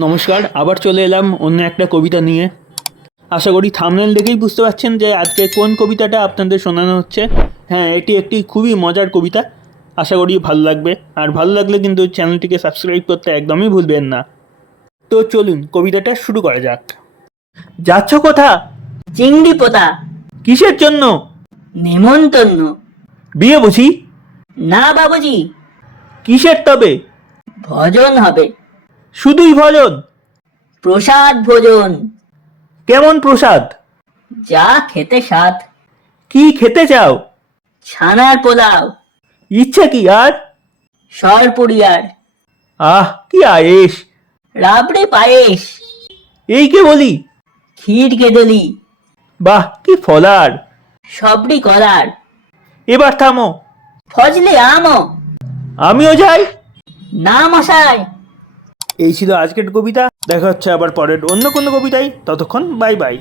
নমস্কার আবার চলে এলাম অন্য একটা কবিতা নিয়ে। আশা করি থামনেল দেখেই বুঝতে পারছেন যে আজকে কোন কবিতাটা আপনাদের শোনানো হচ্ছে। হ্যাঁ এটি একটি খুবই মজার কবিতা। আশা করি ভালো লাগবে। আর ভালো লাগলে কিন্তু চ্যানেলটিকে সাবস্ক্রাইব করতে একদমই ভুলবেন না। তো চলুন কবিতাটা শুরু করা যাক। যাচ্ছ কোথা? চিংড়ি পোতা কিসের জন্য? নেমন্তন্ন। বিয়ে বুঝি? না বাবুজি। কিসের তবে? ভজন হবে। শুধুই ভজন। প্রসাদ ভোজন। কেমন প্রসাদ? যা খেতে স্বাদ। কি খেতে চাও? ছানার পোলাও। ইচ্ছে কি আর? সরপুরিয়ার আহ কি আয়েস রাবড়ে পায়েস এই কে বলি? ক্ষীর কেদলি। বাহ কি ফলার। সবরি কলার। এবার থামো। ফজলে আমও আমিও যাই। না মশাই। এই ছিল আজকের কবিতা। দেখা হচ্ছে আবার পরের অন্য কোনো কবিতায়। ততক্ষণ বাই বাই।